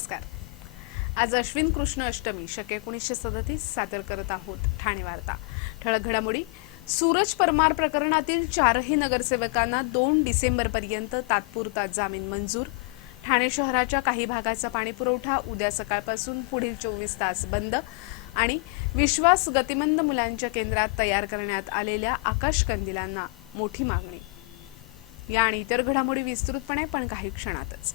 नमस्कार. आज अश्विन कृष्ण अष्टमी शके एकोणीसशे सदतीस सादर करत आहोत ठाणे वार्ता. ठळक घडामोडी. सूरज परमार प्रकरणातील चारही नगरसेवकांना दोन डिसेंबर पर्यंत तात्पुरता जामीन मंजूर. ठाणे शहराच्या काही भागाचा पाणीपुरवठा उद्या सकाळपासून पुढील चोवीस तास बंद आणि विश्वास गतिमंद मुलांच्या केंद्रात तयार करण्यात आलेल्या आकाश कंदिलांना मोठी मागणी. या आणि इतर घडामोडी विस्तृतपणे पण काही क्षणातच.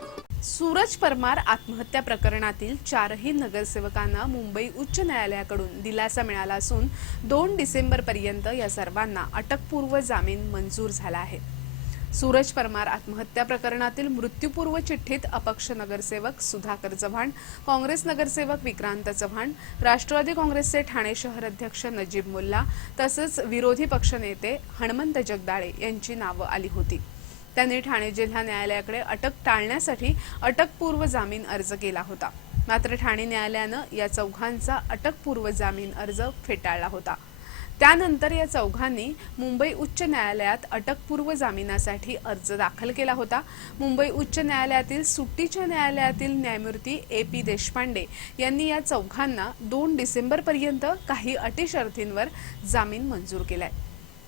सूरज परमार आत्महत्या प्रकरणातील चारही नगरसेवकांना मुंबई उच्च न्यायालयाकडून दिलासा मिळाला असून दोन डिसेंबर पर्यंत या सर्वांना अटकपूर्व जामीन मंजूर झाला आहे. सूरज परमार आत्महत्या प्रकरणातील मृत्यूपूर्व चिठ्ठीत अपक्ष नगरसेवक सुधाकर चव्हाण काँग्रेस नगरसेवक विक्रांत चव्हाण राष्ट्रवादी काँग्रेसचे ठाणे शहर अध्यक्ष नजीब मुल्ला तसंच विरोधी पक्षनेते हणमंत जगदाळे यांची नावं आली होती. त्यांनी ठाणे जिल्हा न्यायालयाकडे अटक टाळण्यासाठी अटकपूर्व जामीन अर्ज केला होता. मात्र ठाणे न्यायालयानं या चौघांचा अटकपूर्व जामीन अर्ज फेटाळला होता. त्यानंतर या चौघांनी मुंबई उच्च न्यायालयात अटकपूर्व जामिनासाठी अर्ज दाखल केला होता. मुंबई उच्च न्यायालयातील सुट्टीच्या न्यायालयातील न्यायमूर्ती ए पी देशपांडे यांनी या चौघांना दोन डिसेंबरपर्यंत काही अटी शर्तींवर जामीन मंजूर केलाय.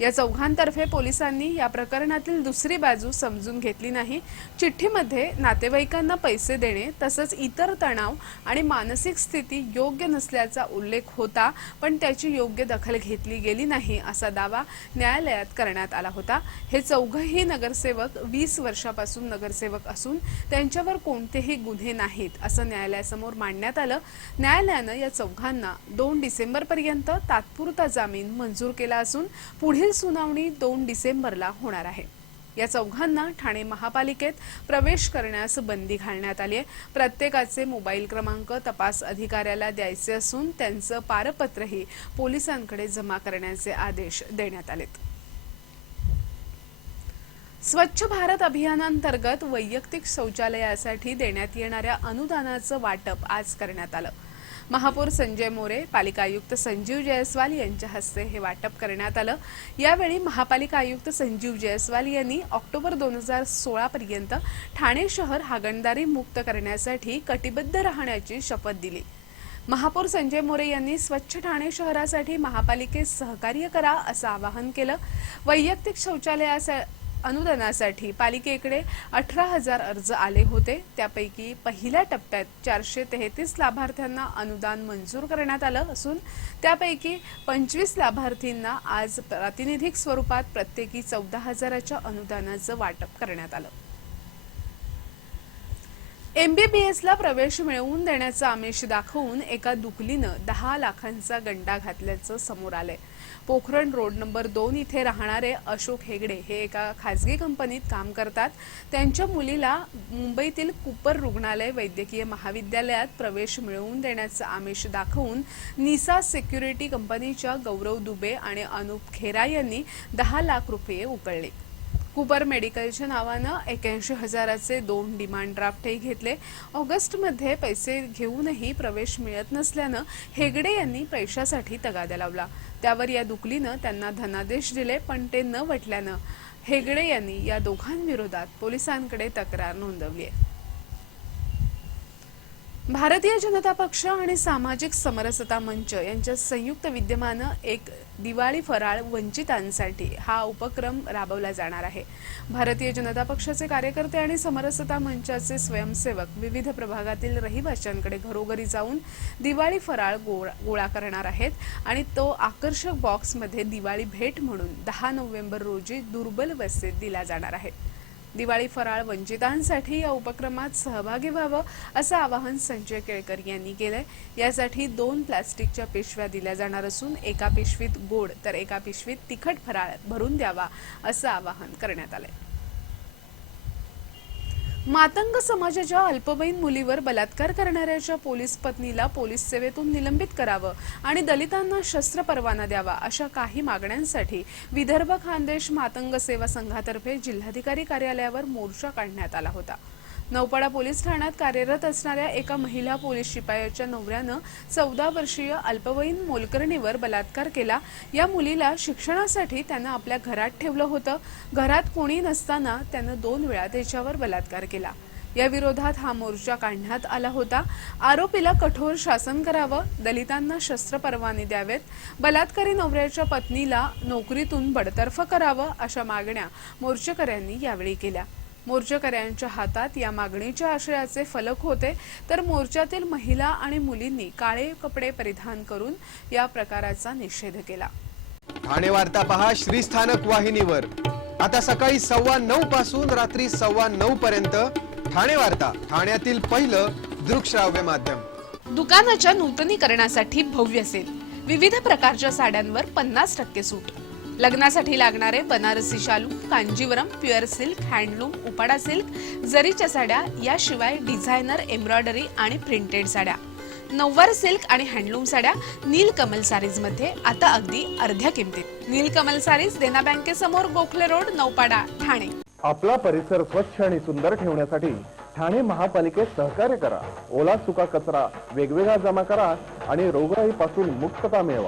या चौघांतर्फे पोलिसांनी या प्रकरणातील दुसरी बाजू समजून घेतली नाही. चिठ्ठीमध्ये नातेवाईकांना पैसे देणे तसंच इतर तणाव आणि मानसिक स्थिती योग्य नसल्याचा उल्लेख होता पण त्याची योग्य दखल घेतली गेली नाही असा दावा न्यायालयात करण्यात आला होता. हे चौघही नगरसेवक वीस वर्षापासून नगरसेवक असून त्यांच्यावर कोणतेही गुन्हे नाहीत असं न्यायालयासमोर मांडण्यात आलं. न्यायालयानं या चौघांना दोन डिसेंबरपर्यंत तात्पुरता जामीन मंजूर केला असून पुढील सुनावणी दोन डिसेंबरला होणार आहे. या चौघांना ठाणे महापालिकेत प्रवेश करण्यास बंदी घालण्यात आली आहे. प्रत्येकाचे मोबाईल क्रमांक तपास अधिकाऱ्याला द्यायचे असून त्यांचं पारपत्रही पोलिसांकडे जमा करण्याचे आदेश देण्यात आलेत. स्वच्छ भारत अभियानांतर्गत वैयक्तिक शौचालयासाठी देण्यात येणाऱ्या अनुदानाचं वाटप आज करण्यात आलं. महापौर संजय मोरे पालिका आयुक्त संजीव जयस्वाल यांच्या हस्ते हे वाटप करण्यात आलं. यावेळी महापालिका आयुक्त संजीव जयस्वाल यांनी ऑक्टोबर दोन हजार सोळा पर्यंत ठाणे शहर हागणदारी मुक्त करण्यासाठी कटिबद्ध राहण्याची शपथ दिली. महापौर संजय मोरे यांनी स्वच्छ ठाणे शहरासाठी महापालिकेत सहकार्य करा असं आवाहन केलं. वैयक्तिक शौचालयासा अनुदानासाठी पालिकेकडे अठरा हजार अर्ज आले होते. त्यापैकी पहिल्या टप्प्यात चारशे तेहतीस लाभार्थ्यांना अनुदान मंजूर करण्यात आलं असून त्यापैकी पंचवीस लाभार्थींना आज प्रातिनिधिक स्वरूपात प्रत्येकी चौदा हजाराच्या अनुदानाचं वाटप करण्यात आलं. एमबीबीएसला प्रवेश मिळवून देण्याचं आमिष दाखवून एका दुकलीनं दहा लाखांचा गंडा घातल्याचं समोर आलंय. पोखरण रोड नंबर दोन इथे राहणारे अशोक हेगडे हे एका खाजगी कंपनीत काम करतात. त्यांच्या मुलीला मुंबईतील कुपर रुग्णालय वैद्यकीय महाविद्यालयात प्रवेश मिळवून देण्याचं आमिष दाखवून निसा सिक्युरिटी कंपनीच्या गौरव दुबे आणि अनुप खेरा यांनी दहा लाख रुपये उकळले. कुपर मेडिकलच्या नावानं एक्याऐंशी हजाराचे दोन डिमांड ड्राफ्टही घेतले. ऑगस्टमध्ये पैसे घेऊनही प्रवेश मिळत नसल्यानं हेगडे यांनी पैशासाठी तगादा लावला. त्यावर या दुकलीनं त्यांना धनादेश दिले पण ते न वटल्यानं हेगडे यांनी या दोघांविरोधात पोलिसांकडे तक्रार नोंदवली आहे भारतीय जनता पक्ष आणि सामाजिक समरसता मंच यांच्या संयुक्त विद्यमानं एक दिवाळी फराळ वंचितांसाठी हा उपक्रम राबवला जाणार आहे. भारतीय जनता पक्षाचे कार्यकर्ते आणि समरसता मंचाचे स्वयंसेवक विविध प्रभागातील रहिवाशांकडे घरोघरी जाऊन दिवाळी फराळ गोळा गोळा करणार आहेत आणि तो आकर्षक बॉक्समध्ये दिवाळी भेट म्हणून दहा नोव्हेंबर रोजी दुर्बल वस्तीत दिला जाणार आहे. दिवाळी फराळ वंचितांसाठी या उपक्रमात सहभागी व्हावं असं आवाहन संजय केळकर यांनी केलंय. यासाठी दोन प्लास्टिकच्या पिशव्या दिल्या जाणार असून एका पिशवीत गोड तर एका पिशवीत तिखट फराळ भरून द्यावा असं आवाहन करण्यात आलंय. मातंग समाजाच्या अल्पवयीन मुलीवर बलात्कार करणाऱ्याच्या पोलीस पत्नीला पोलीस सेवेतून निलंबित करावं आणि दलितांना शस्त्र परवाना द्यावा अशा काही मागण्यांसाठी विदर्भ खानदेश मातंग सेवा संघातर्फे जिल्हाधिकारी कार्यालयावर मोर्चा काढण्यात आला होता. नौपाडा पोलीस ठाण्यात कार्यरत असणाऱ्या एका महिला पोलीस शिपायाच्या नवऱ्यानं चौदा वर्षीय अल्पवयीन मोलकरणीवर बलात्कार केला. या मुलीला शिक्षणासाठी त्यानं आपल्या घरात ठेवलं होतं. घरात कोणी नसताना त्यानं दोन वेळा त्याच्यावर बलात्कार केला. या विरोधात हा मोर्चा काढण्यात आला होता. आरोपीला कठोर शासन करावं दलितांना शस्त्र परवाने द्यावेत बलात्कारी नवऱ्याच्या पत्नीला नोकरीतून बडतर्फ करावं अशा मागण्या मोर्चेकऱ्यांनी यावेळी केल्या. मोर्चेकऱ्यांच्या हातात या मागणीच्या आशयाचे फलक होते तर मोर्चातील महिला आणि मुलींनी काळे कपडे परिधान करून या प्रकाराचा निषेध केला. ठाणे वार्ता पहा श्रीस्थानक वाहिनीवर. आता सकाळी सव्वा नऊ पासून रात्री सव्वा नऊ पर्यंत ठाणे वार्ता ठाण्यातील पहिलं दृकश्राव्य माध्यम. दुकानाच्या नूतनीकरणासाठी भव्य सेल. विविध प्रकारच्या साड्यांवर पन्नास टक्के सूट. लग्नासाठी लागणारे बनारसी शालू Kanjeevaram pure silk handloom Uppada silk जरीच्या साड्या याशिवाय डिझायनर एम्ब्रॉयडरी आणि प्रिंटेड साड्या. नऊवार सिल्क आणि हँडलूम साड्या नीलकमल सारीजमध्ये आता अगदी अर्ध्या किमतीत. नीलकमल सारीज देना बँकेसमोर गोखले रोड नौपाडा ठाणे. आपला परिसर स्वच्छ आणि सुंदर ठेवण्यासाठी ठाणे महापालिकेत सहकार्य करा. ओला सुका कचरा वेगवेगळा जमा करा आणि रोगराईपासून मुक्तता मिळवा.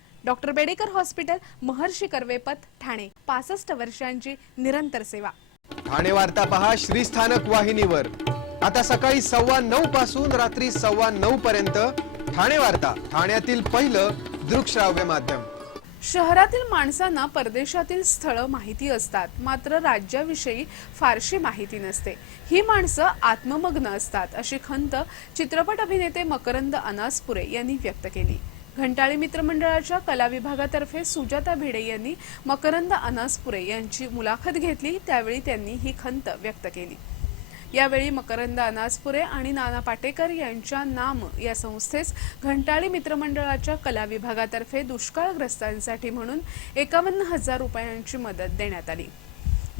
Doctor Bedekar hospital Maharshi Karvepath Thane. पासष्ट वर्षांची निरंतर सेवा. ठाणे वार्ता पहा श्रीस्थानक वाहिनीवर. आता सकाळी सव्वा नऊ पासून रात्री सव्वा नऊ पर्यंत ठाणे वार्ता ठाण्यातील पहिलं दृकश्राव्य माध्यम. शहरातील माणसांना परदेशातील स्थळं माहिती असतात मात्र राज्याविषयी फारशी माहिती नसते. ही माणसं आत्ममग्न असतात अशी खंत चित्रपट अभिनेते मकरंद अनासपुरे यांनी व्यक्त केली. घंटाळी मित्रमंडळाच्या कला विभागातर्फे सुजाता भिडे यांनी मकरंद अनासपुरे यांची मुलाखत घेतली. त्यावेळी त्यांनी ही खंत व्यक्त केली. यावेळी मकरंद अनासपुरे आणि नाना पाटेकर यांच्या नाम या संस्थेस घंटाळी मित्रमंडळाच्या कला विभागातर्फे दुष्काळग्रस्तांसाठी म्हणून एकावन्न हजार रुपयांची मदत देण्यात आली.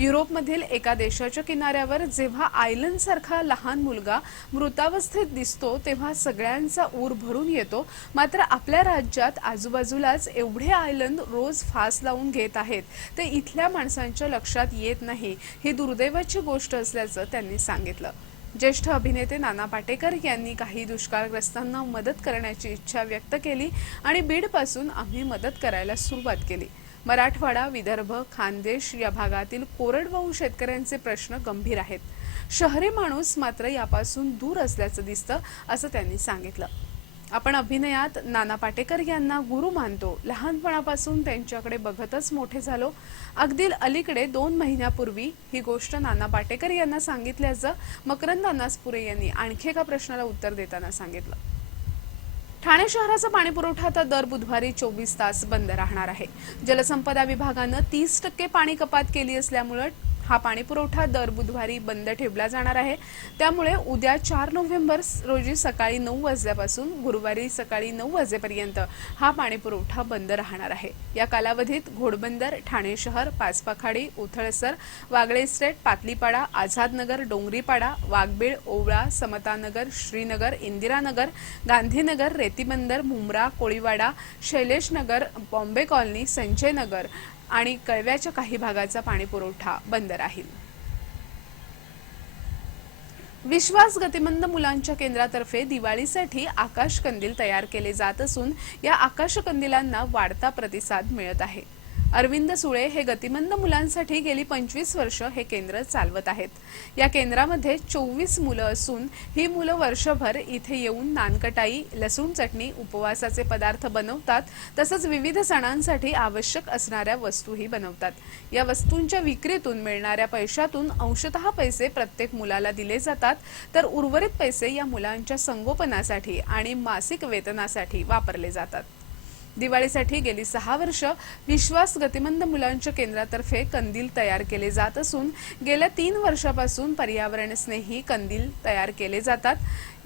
युरोपमधील एका देशाच्या किनाऱ्यावर जेव्हा आयलंड सारखा लहान मुलगा मृतावस्थेत दिसतो तेव्हा सगळ्यांचा ऊर भरून येतो. मात्र आपल्या राज्यात आजूबाजूलाच एवढे आयलंड रोज फास लावून घेत आहेत ते इथल्या माणसांच्या लक्षात येत नाही. ही दुर्दैवाची गोष्ट असल्याचं त्यांनी सांगितलं. ज्येष्ठ अभिनेते नाना पाटेकर यांनी काही दुष्काळग्रस्तांना मदत करण्याची इच्छा व्यक्त केली आणि बीडपासून आम्ही मदत करायला सुरुवात केली. मराठवाडा विदर्भ खानदेश या भागातील कोरडवाहू शेतकऱ्यांचे प्रश्न गंभीर आहेत. शहरी माणूस मात्र यापासून दूर असल्याचं दिसतं असं त्यांनी सांगितलं. आपण अभिनयात नाना पाटेकर यांना गुरु मानतो. लहानपणापासून त्यांच्याकडे बघतच मोठे झालो. अगदी अलीकडे दोन महिन्यापूर्वी ही गोष्ट नाना पाटेकर यांना सांगितल्याचं मकरंद अनासपुरे यांनी आणखी एका प्रश्नाला उत्तर देताना सांगितलं. ठाणे शहराचा पाणीपुरवठा आता दर बुधवारी चोवीस तास बंद राहणार आहे. जलसंपदा विभागानं तीस टक्के पाणी कपात केली असल्यामुळं हा पाणीपुरवठा दर बुधवारी बंद ठेवला जाणार आहे. त्यामुळे उद्या चार नोव्हेंबर रोजी सकाळी नऊ वाजल्यापासून गुरुवारी सकाळी नऊ वाजेपर्यंत हा पाणीपुरवठा बंद राहणार आहे. या कालावधीत घोडबंदर ठाणे शहर पाचपाखाडी उथळसर वागळे स्टेट पातलीपाडा आझादनगर डोंगरीपाडा वाघबीळ ओवळा समतानगर श्रीनगर इंदिरानगर गांधीनगर रेतीबंदर मुंब्रा कोळीवाडा शैलेशनगर बॉम्बे कॉलनी संजय नगर आणि कळव्याच्या काही भागाचा पाणीपुरवठा बंद राहील. विश्वास गतिमंद मुलांच्या केंद्रातर्फे दिवाळीसाठी आकाश कंदील तयार केले जात असून या आकाश कंदिलांना वाढता प्रतिसाद मिळत आहे. अरविंद सुळे हे गतिमंद मुलांसाठी गेली पंचवीस वर्ष हे केंद्र चालवत आहेत. या केंद्रामध्ये चोवीस मुलं असून ही मुलं वर्षभर इथे येऊन नानकटाई लसूण चटणी उपवासाचे पदार्थ बनवतात तसंच विविध सणांसाठी आवश्यक असणाऱ्या वस्तूही बनवतात. या वस्तूंच्या विक्रीतून मिळणाऱ्या पैशातून अंशतः पैसे प्रत्येक मुलाला दिले जातात. तर उर्वरित पैसे या मुलांच्या संगोपनासाठी आणि मासिक वेतनासाठी वापरले जातात. दिवाळीसाठी गेली सहा वर्ष विश्वास गतिमंद मुलांच्या केंद्रातर्फे कंदील तयार केले जात असून गेल्या तीन वर्षापासून पर्यावरण स्नेही कंदील तयार केले जातात.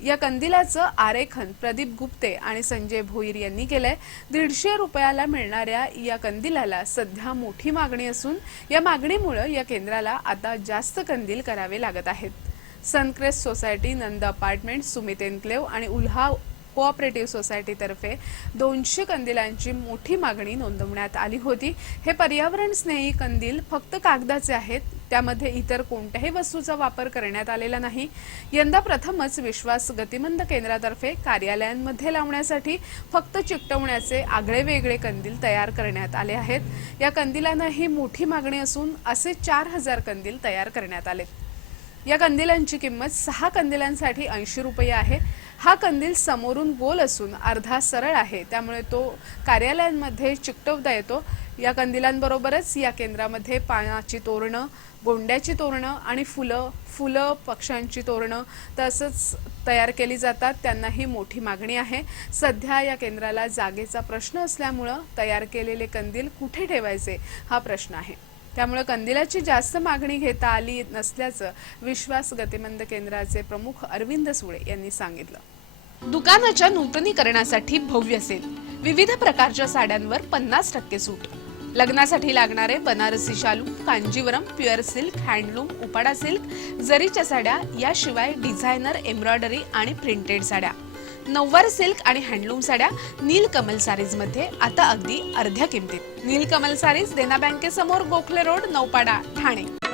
या कंदिलाचं आरेखन प्रदीप गुप्ते आणि संजय भोईर यांनी केलंय. दीडशे रुपयाला मिळणाऱ्या या कंदिलाला सध्या मोठी मागणी असून या मागणीमुळे या केंद्राला आता जास्त कंदील करावे लागत आहेत. Suncrest society Nand apartment Sumit enclave आणि उल्हा कोऑपरेटिव्ह सोसायटीतर्फे दोनशे कंदिलांची मोठी मागणी नोंदवण्यात आली होती. हे पर्यावरण स्नेही कंदील फक्त कागदाचे आहेत. त्यामध्ये इतर कोणत्याही वस्तूचा वापर करण्यात आलेला नाही. यंदा प्रथमच विश्वास गतिमंद केंद्रातर्फे कार्यालयांमध्ये लावण्यासाठी फक्त चिकटवण्याचे आगळे वेगळे कंदील तयार करण्यात आले आहेत. या कंदिलांना ही मोठी मागणी असून असे चार हजार कंदील तयार करण्यात आले या कंदिलांची किंमत सहा कंदिलांसाठी ऐंशी रुपये आहे. हा कंदील समोरून गोल असून अर्धा सरळ आहे. त्यामुळे तो कार्यालयांमध्ये चिकटवता येतो. या कंदिलांबरोबरच या केंद्रामध्ये पानाची तोरणं गोंड्याची तोरणं आणि फुलं फुलं पक्ष्यांची तोरणं तसंच तयार केली जातात. त्यांनाही मोठी मागणी आहे. सध्या या केंद्राला जागेचा प्रश्न असल्यामुळं तयार केलेले कंदील कुठे ठेवायचे हा प्रश्न आहे. त्यामुळे कंदिलाची जास्त मागणी घेता आली नसल्याचं विश्वास गतिमंद केंद्राचे प्रमुख अरविंद सुळे यांनी सांगितलं. दुकानाच्या नूतनीकरणासाठी भव्य सेल. विविध प्रकारच्या साड्यांवर पन्नास टक्के सूट. लग्नासाठी लागणारे बनारसी शालू Kanjeevaram pure silk handloom Uppada silk जरीच्या साड्या याशिवाय डिझायनर एम्ब्रॉयडरी आणि प्रिंटेड साड्या. नऊवार सिल्क आणि हँडलूम साड्या नीलकमल सारीजमध्ये आता अगदी अर्ध्या किमतीत. नीलकमल सारीज देना बँकेसमोर गोखले रोड नौपाडा ठाणे.